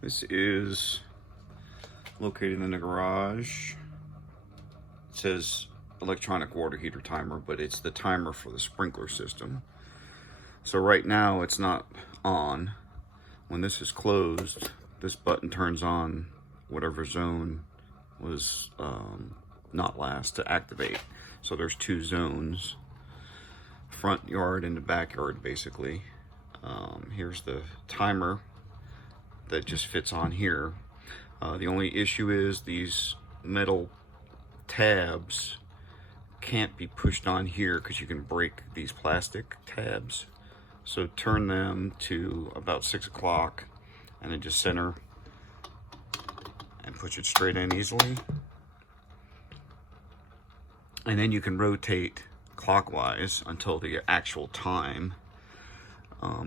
This is located in the garage. It says electronic water heater timer, but it's the timer for the sprinkler system. So right now it's not on. When this is closed, this button turns on whatever zone was not last to activate. So there's two zones, front yard and the backyard basically. Here's the timer that just fits on here. The only issue is these metal tabs can't be pushed on here because you can break these plastic tabs. So turn them to about 6 o'clock and then just center and push it straight in easily. And then you can rotate clockwise until the actual time.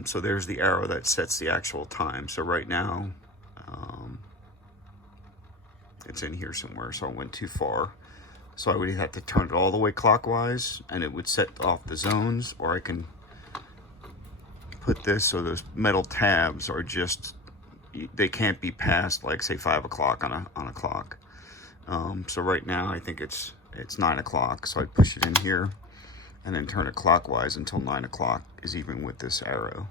So there's the arrow that sets the actual time. So right now, it's in here somewhere, so I went too far. So I would have to turn it all the way clockwise and it would set off the zones, or I can put this so those metal tabs are just, they can't be past like say 5 o'clock on a clock. So right now I think it's 9 o'clock, so I'd push it in here and then turn it clockwise until 9 o'clock is even with this arrow.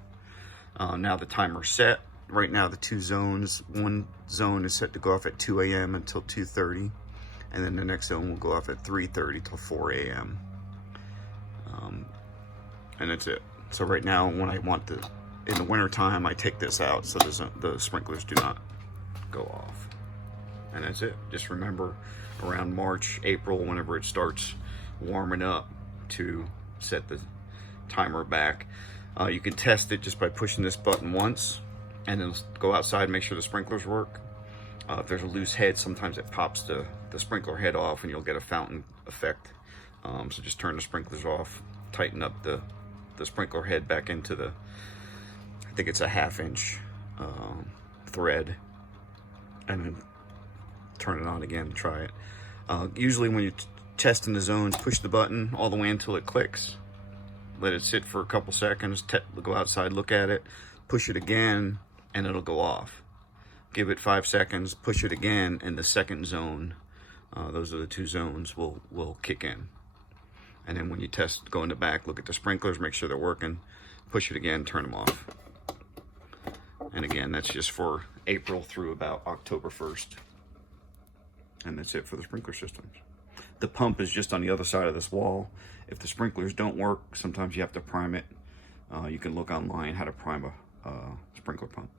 Now the timer's set. Right now the two zones, one zone is set to go off at 2 a.m. until 2:30, and then the next zone will go off at 3:30 till 4 a.m. And that's it. So right now when I want in the winter time, I take this out so the sprinklers do not go off. And that's it. Just remember around March, April, whenever it starts warming up, to set the timer back. You can test it just by pushing this button once and then go outside and make sure the sprinklers work. If there's a loose head, sometimes it pops the sprinkler head off and you'll get a fountain effect. So just turn the sprinklers off, tighten up the sprinkler head back into the, I think it's a 1/2 inch thread, and then turn it on again and try it. Usually when you're testing the zones, push the button all the way until it clicks. Let it sit for a couple seconds, go outside, look at it, push it again, and it'll go off. Give it 5 seconds, push it again, and the second zone, those are the two zones, will kick in. And then when you test, go in the back, look at the sprinklers, make sure they're working, push it again, turn them off. And again, that's just for April through about October 1st. And that's it for the sprinkler systems. The pump is just on the other side of this wall. If the sprinklers don't work, sometimes you have to prime it. You can look online how to prime a sprinkler pump.